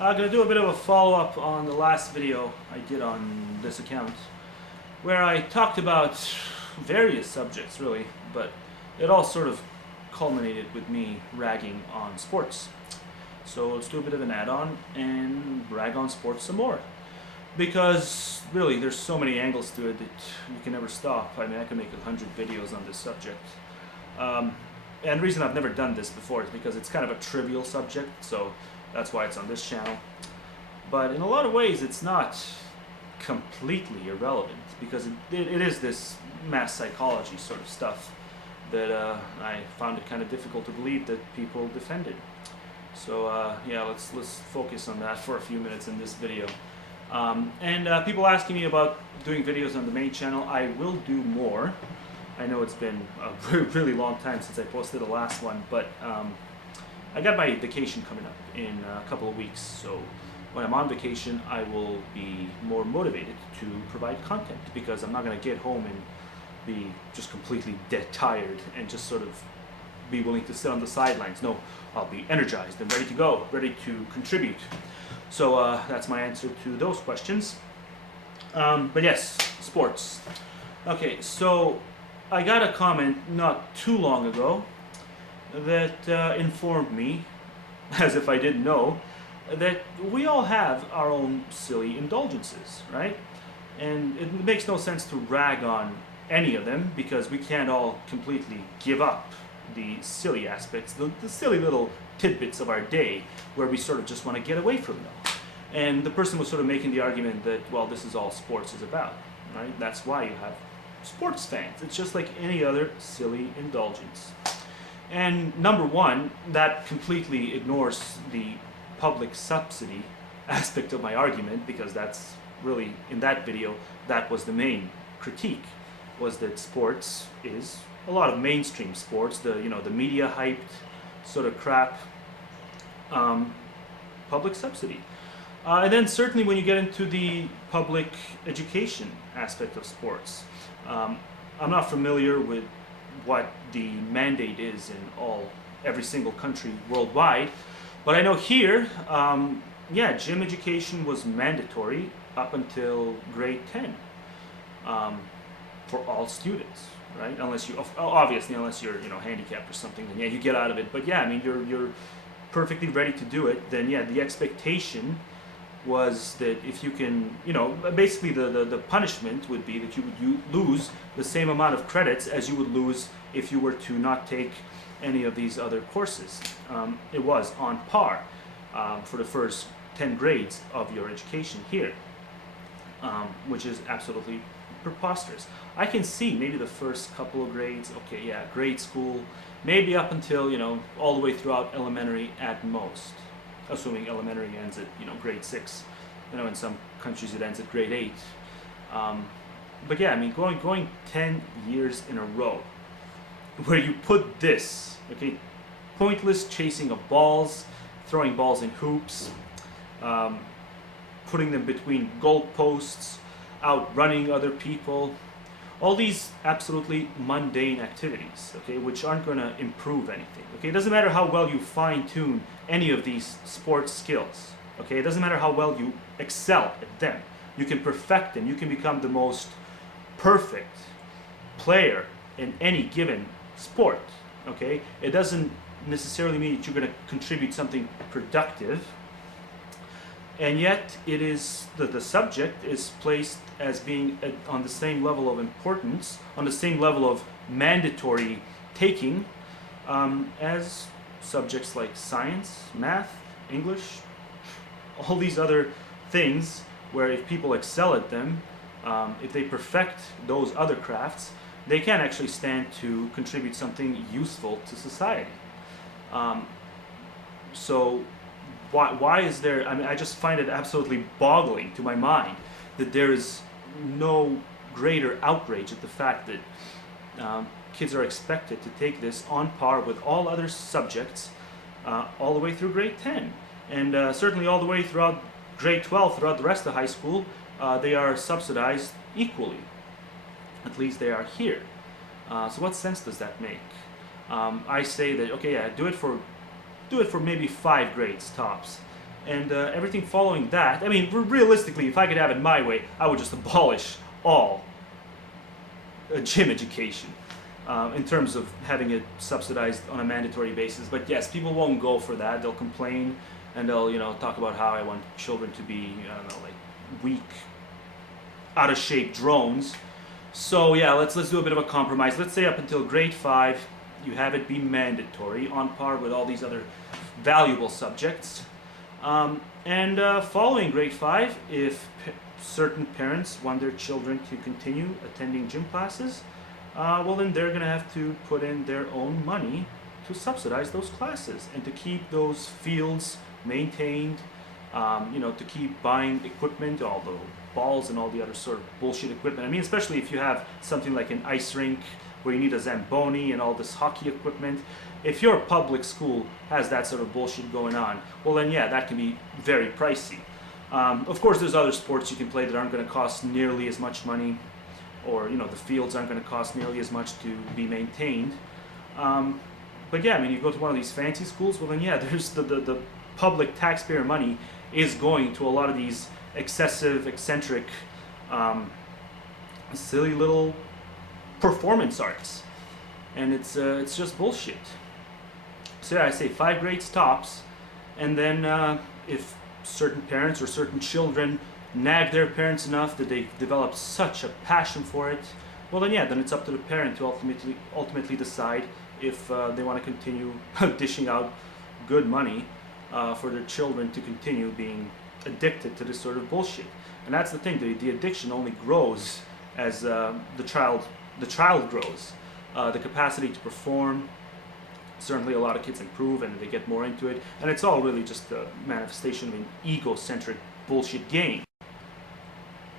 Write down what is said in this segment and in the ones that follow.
I'm going to do a bit of a follow-up on the last video I did on this account, where I talked about various subjects, really, but it all sort of culminated with me ragging on sports. So let's do a bit of an add-on and rag on sports some more. Because, really, there's so many angles to it that you can never stop. I mean, I can make 100 videos on this subject. And the reason I've never done this before is because it's kind of a trivial subject, so that's why it's on this channel. But in a lot of ways, it's not completely irrelevant, because it is this mass psychology sort of stuff that I found it kind of difficult to believe that people defended. So yeah, let's focus on that for a few minutes in this video. And people asking me about doing videos on the main channel. I will do more. I know it's been a really long time since I posted the last one, but I got my vacation coming up in a couple of weeks, so when I'm on vacation I will be more motivated to provide content, because I'm not going to get home and be just completely dead tired and just sort of be willing to sit on the sidelines. No, I'll be energized and ready to go, ready to contribute. So that's my answer to those questions. But yes, sports. Okay, so I got a comment not too long ago that informed me, as if I didn't know, that we all have our own silly indulgences, right? And it makes no sense to rag on any of them, because we can't all completely give up the silly aspects, the silly little tidbits of our day where we sort of just want to get away from them. And the person was sort of making the argument that, well, this is all sports is about, right? That's why you have sports fans. It's just like any other silly indulgence. And number one, that completely ignores the public subsidy aspect of my argument, because that's really, in that video, that was the main critique, was that sports is a lot of mainstream sports, the media hyped sort of crap, public subsidy. And then certainly when you get into the public education aspect of sports, I'm not familiar with what the mandate is in every single country worldwide, but I know here, yeah, gym education was mandatory up until grade 10 for all students, right? Unless you, obviously, unless you're handicapped or something, then yeah, you get out of it. But yeah, I mean, you're perfectly ready to do it. Then yeah, the expectation was that if you can, basically the punishment would be that you would lose the same amount of credits as you would lose if you were to not take any of these other courses. It was on par for the first 10 grades of your education here, which is absolutely preposterous. I can see maybe the first couple of grades, okay, yeah, grade school, maybe up until, all the way throughout elementary at most, assuming elementary ends at, grade 6. In some countries it ends at grade 8. But yeah, I mean, going 10 years in a row, where you put this, okay, pointless chasing of balls, throwing balls in hoops, putting them between goal posts, outrunning other people, all these absolutely mundane activities, okay, which aren't going to improve anything. Okay, it doesn't matter how well you fine-tune any of these sports skills. Okay, it doesn't matter how well you excel at them. You can perfect them. You can become the most perfect player in any given sport. Okay, it doesn't necessarily mean that you're going to contribute something productive. And yet, it is the subject is placed as being on the same level of importance, on the same level of mandatory taking, as subjects like science, math, English, all these other things, where if people excel at them, if they perfect those other crafts, they can actually stand to contribute something useful to society. So why is there, I mean, I just find it absolutely boggling to my mind that there is no greater outrage at the fact that kids are expected to take this on par with all other subjects all the way through grade 10. And certainly all the way throughout grade 12, throughout the rest of high school, they are subsidized equally. At least they are here. So what sense does that make? I say that, okay, yeah, do it for maybe 5 grades tops. And everything following that, I mean, realistically, if I could have it my way, I would just abolish all gym education in terms of having it subsidized on a mandatory basis. But yes, people won't go for that. They'll complain and they'll, talk about how I want children to be, I don't know, like weak, out of shape drones. So yeah, let's do a bit of a compromise. Let's say up until grade 5, you have it be mandatory on par with all these other valuable subjects. And following grade 5, if certain parents want their children to continue attending gym classes, well then they're gonna have to put in their own money to subsidize those classes and to keep those fields maintained, to keep buying equipment, all the balls and all the other sort of bullshit equipment. I mean, especially if you have something like an ice rink where you need a Zamboni and all this hockey equipment. If your public school has that sort of bullshit going on, well then yeah, that can be very pricey. Of course, there's other sports you can play that aren't going to cost nearly as much money, or the fields aren't going to cost nearly as much to be maintained. But yeah, I mean, you go to one of these fancy schools, well then yeah, there's the public taxpayer money is going to a lot of these excessive, eccentric, silly little performance arts, and it's just bullshit. So yeah, I say 5 grades tops, and then if certain parents or certain children nag their parents enough that they develop such a passion for it, well then yeah, then it's up to the parent to ultimately decide if they want to continue dishing out good money for their children to continue being addicted to this sort of bullshit. And that's the thing, the addiction only grows as the child grows. The capacity to perform, certainly a lot of kids improve and they get more into it, and it's all really just a manifestation of an egocentric bullshit game.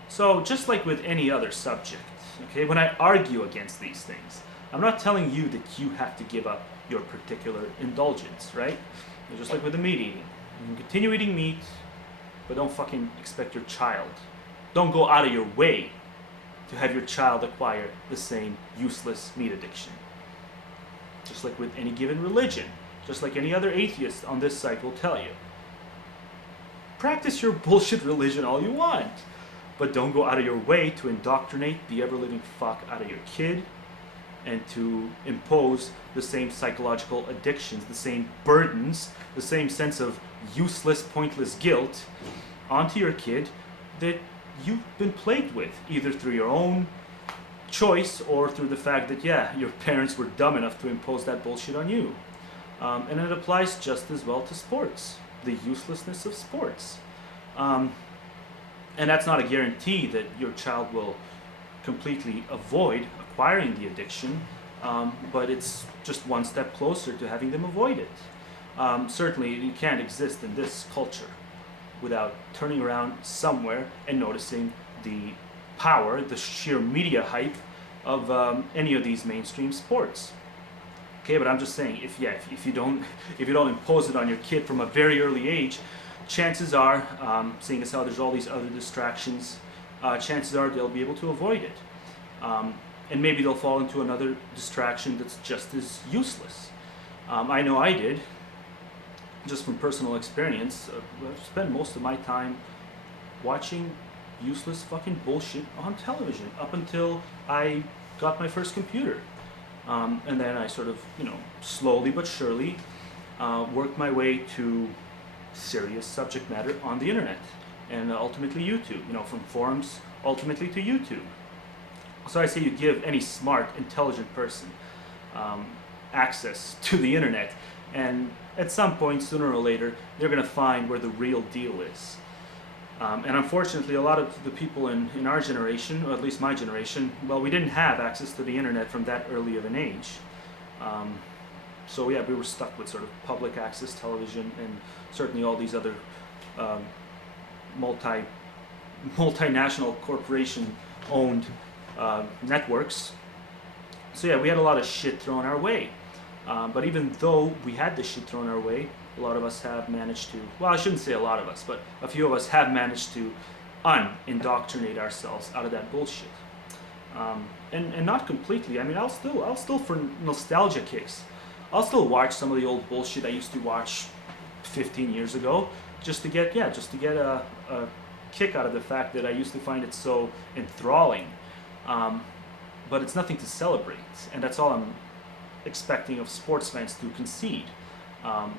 So just like with any other subject, okay, when I argue against these things, I'm not telling you that you have to give up your particular indulgence, right? Just like with the meat eating. You can continue eating meat, but don't fucking expect your child. Don't go out of your way to have your child acquire the same useless meat addiction. Just like with any given religion, just like any other atheist on this site will tell you. Practice your bullshit religion all you want, but don't go out of your way to indoctrinate the ever-living fuck out of your kid and to impose the same psychological addictions, the same burdens, the same sense of useless, pointless guilt onto your kid that you've been plagued with, either through your own choice or through the fact that, yeah, your parents were dumb enough to impose that bullshit on you. And it applies just as well to sports, the uselessness of sports. And that's not a guarantee that your child will completely avoid acquiring the addiction, but it's just one step closer to having them avoid it. Certainly, you can't exist in this culture without turning around somewhere and noticing the power, the sheer media hype of any of these mainstream sports. Okay, but I'm just saying, if you don't impose it on your kid from a very early age, chances are, seeing as how there's all these other distractions, chances are they'll be able to avoid it. And maybe they'll fall into another distraction that's just as useless. I know I did, just from personal experience. I've spent most of my time watching useless fucking bullshit on television up until I got my first computer. And then I sort of, slowly but surely worked my way to serious subject matter on the internet and ultimately YouTube, from forums ultimately to YouTube. So I say you give any smart, intelligent person access to the internet, and at some point, sooner or later, they're going to find where the real deal is. And unfortunately, a lot of the people in our generation, or at least my generation, well, we didn't have access to the internet from that early of an age. So yeah, we were stuck with sort of public access television and certainly all these other multinational corporation-owned networks. So yeah, we had a lot of shit thrown our way. But even though we had this shit thrown our way, a lot of us have managed to, well, I shouldn't say a lot of us, but a few of us have managed to un-indoctrinate ourselves out of that bullshit. And not completely. I mean, I'll still for nostalgia kicks, I'll still watch some of the old bullshit I used to watch 15 years ago. just to get a kick out of the fact that I used to find it so enthralling. Um, but it's nothing to celebrate, and that's all I'm expecting of sports fans to concede. Um,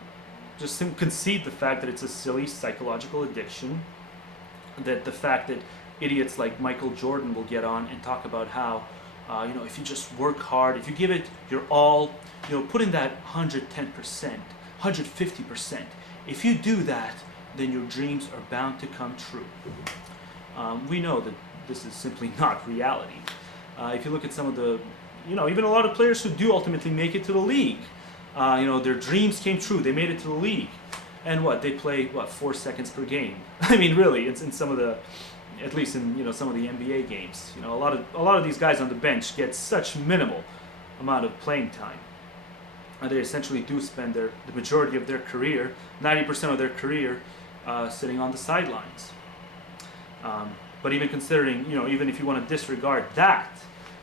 just concede the fact that it's a silly psychological addiction, that the fact that idiots like Michael Jordan will get on and talk about how, if you just work hard, if you give it your all, put in that 110%, 150%. If you do that, then your dreams are bound to come true. We know that this is simply not reality. If you look at some of the, even a lot of players who do ultimately make it to the league, their dreams came true. They made it to the league, and they play 4 seconds per game. I mean, really, it's in some of the, at least in some of the NBA games. A lot of these guys on the bench get such minimal amount of playing time. They essentially do spend the majority of their career, 90% of their career, sitting on the sidelines. But even considering, even if you want to disregard that,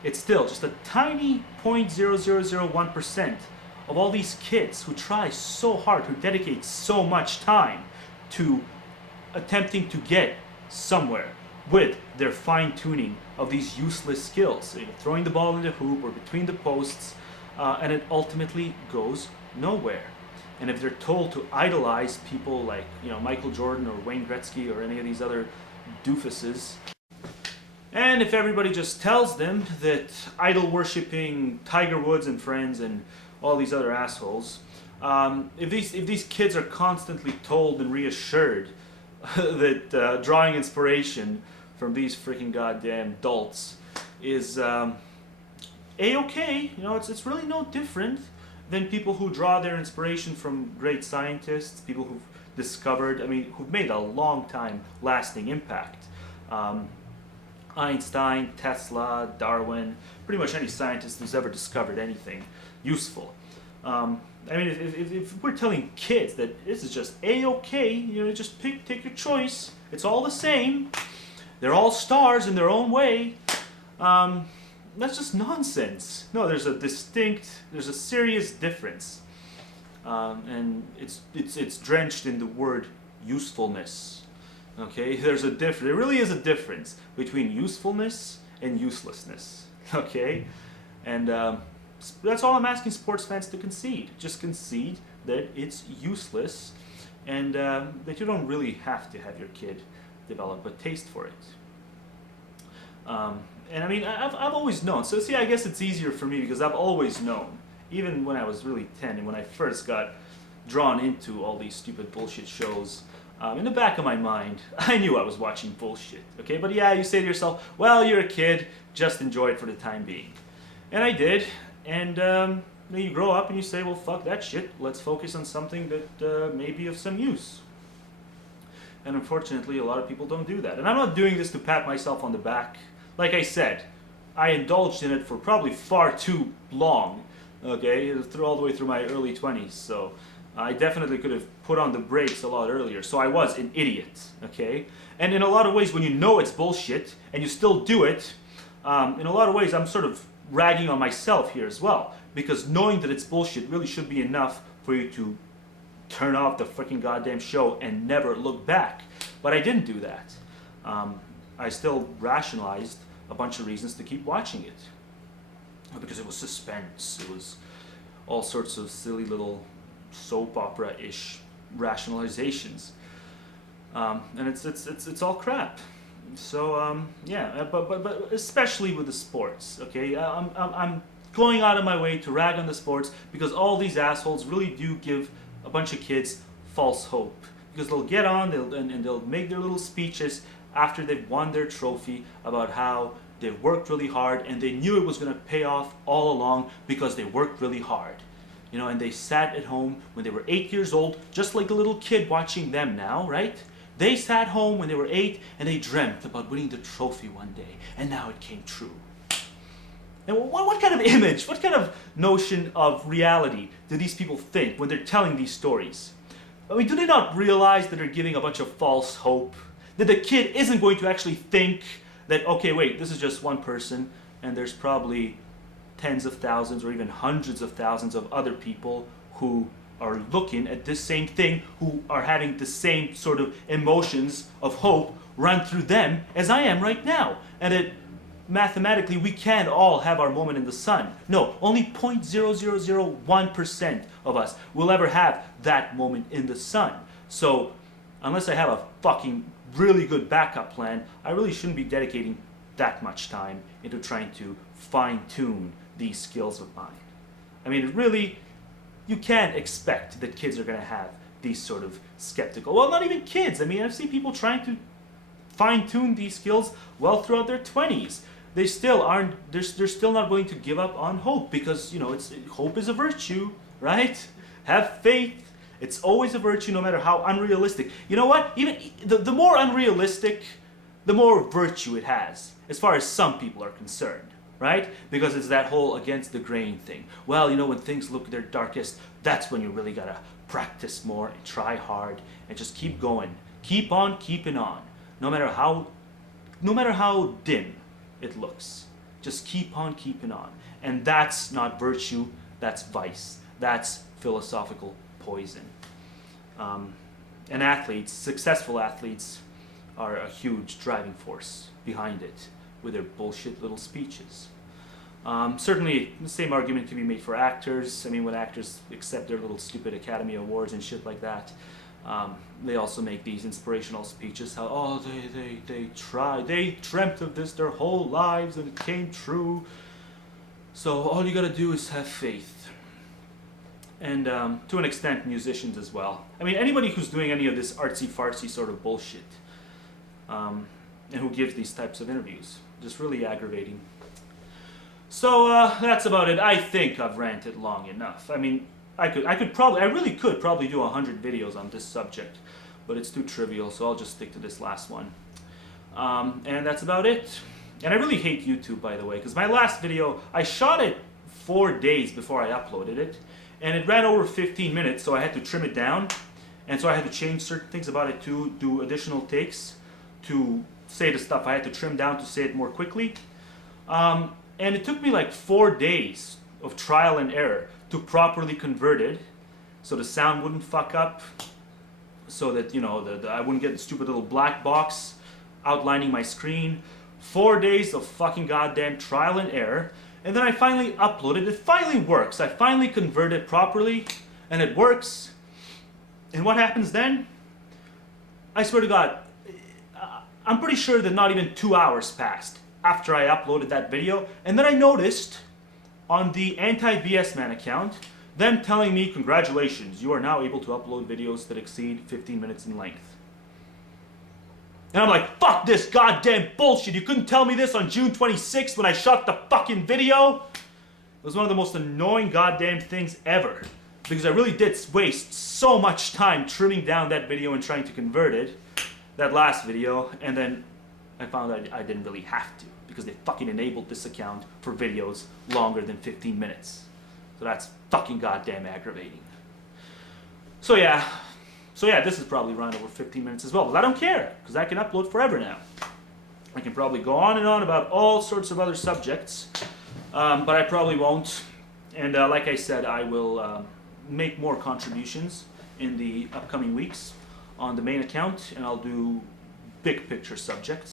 it's still just a tiny 0.0001% of all these kids who try so hard, who dedicate so much time to attempting to get somewhere with their fine-tuning of these useless skills, throwing the ball in the hoop or between the posts, and it ultimately goes nowhere. And if they're told to idolize people like Michael Jordan or Wayne Gretzky or any of these other doofuses, and if everybody just tells them that idol worshipping Tiger Woods and friends and all these other assholes, if these kids are constantly told and reassured that drawing inspiration from these freaking goddamn dolts is a-okay, it's really no different than people who draw their inspiration from great scientists, people who've discovered, who've made a long time lasting impact. Einstein, Tesla, Darwin, pretty much any scientist who's ever discovered anything useful. If we're telling kids that this is just a-okay, just take your choice, it's all the same, they're all stars in their own way, that's just nonsense. No, there's a serious difference, and it's drenched in the word usefulness. Okay, there really is a difference between usefulness and uselessness. Okay, and that's all I'm asking sports fans to concede. Just concede that it's useless, and that you don't really have to have your kid develop a taste for it. I've always known. So see, I guess it's easier for me because I've always known, even when I was really 10 and when I first got drawn into all these stupid bullshit shows. In the back of my mind, I knew I was watching bullshit. Okay, but yeah, you say to yourself, well, you're a kid, just enjoy it for the time being. And I did. And then you grow up and you say, well, fuck that shit. Let's focus on something that may be of some use. And unfortunately, a lot of people don't do that. And I'm not doing this to pat myself on the back. Like I said, I indulged in it for probably far too long. Okay, all the way through my early 20s. So I definitely could have put on the brakes a lot earlier. So I was an idiot. Okay, and in a lot of ways, when you know it's bullshit and you still do it, in a lot of ways, I'm sort of ragging on myself here as well, because knowing that it's bullshit really should be enough for you to turn off the freaking goddamn show and never look back. But I didn't do that. I still rationalized a bunch of reasons to keep watching it, because it was suspense, it was all sorts of silly little soap opera-ish rationalizations, and it's all crap. So but especially with the sports, okay? I'm going out of my way to rag on the sports because all these assholes really do give a bunch of kids false hope, because they'll get on, they'll make their little speeches after they've won their trophy about how they worked really hard and they knew it was going to pay off all along because they worked really hard. And they sat at home when they were 8 years old, just like a little kid watching them now, right? They sat home when they were 8 and they dreamt about winning the trophy one day, and now it came true. And what kind of image, what kind of notion of reality do these people think when they're telling these stories? Do they not realize that they're giving a bunch of false hope? That the kid isn't going to actually think that, okay, wait, this is just one person, and there's probably tens of thousands or even hundreds of thousands of other people who are looking at this same thing, who are having the same sort of emotions of hope run through them as I am right now. And that mathematically we can all have our moment in the sun. No, only 0.0001% of us will ever have that moment in the sun. So unless I have a fucking really good backup plan, I really shouldn't be dedicating that much time into trying to fine-tune these skills of mine. I mean, really, you can't expect that kids are going to have these sort of skeptical, well, not even kids. I mean, I've seen people trying to fine-tune these skills well throughout their 20s. They still aren't, they're still not willing to give up on hope, because, hope is a virtue, right? Have faith. It's always a virtue, no matter how unrealistic. You know what? Even the more unrealistic, the more virtue it has, as far as some people are concerned, right? Because it's that whole against the grain thing. Well, when things look their darkest, that's when you really gotta practice more and try hard and just keep going. Keep on keeping on. No matter how dim it looks. Just keep on keeping on. And that's not virtue, that's vice. That's philosophical poison. And athletes, successful athletes, are a huge driving force behind it with their bullshit little speeches. Certainly, the same argument can be made for actors. I mean, when actors accept their little stupid Academy Awards and shit like that, they also make these inspirational speeches, how, they tried, they dreamt of this their whole lives and it came true. So all you gotta do is have faith. And to an extent, musicians as well. I mean, anybody who's doing any of this artsy-fartsy sort of bullshit, and who gives these types of interviews. Just really aggravating. So that's about it. I think I've ranted long enough. I mean, I really could probably do 100 videos on this subject, but it's too trivial, so I'll just stick to this last one. And that's about it. And I really hate YouTube, by the way, because my last video, I shot it 4 days before I uploaded it, and it ran over 15 minutes, so I had to trim it down, and so I had to change certain things about it to do additional takes to say the stuff I had to trim down to say it more quickly. And it took me like 4 days of trial and error to properly convert it, so the sound wouldn't fuck up, so that I wouldn't get the stupid little black box outlining my screen. 4 days of fucking goddamn trial and error, and then I finally uploaded. It finally works. I finally converted it properly, and it works. And what happens then? I swear to God, I'm pretty sure that not even 2 hours passed after I uploaded that video, and then I noticed on the Anti-BS Man account them telling me, congratulations, you are now able to upload videos that exceed 15 minutes in length. And I'm like, fuck this goddamn bullshit. You couldn't tell me this on June 26th when I shot the fucking video? It was one of the most annoying goddamn things ever, because I really did waste so much time trimming down that video and trying to convert it, that last video, and then I found out I didn't really have to, because they fucking enabled this account for videos longer than 15 minutes. So that's fucking goddamn aggravating. So yeah, this is probably run over 15 minutes as well, but I don't care, because I can upload forever now. I can probably go on and on about all sorts of other subjects, but I probably won't. And like I said, I will make more contributions in the upcoming weeks on the main account, and I'll do big picture subjects.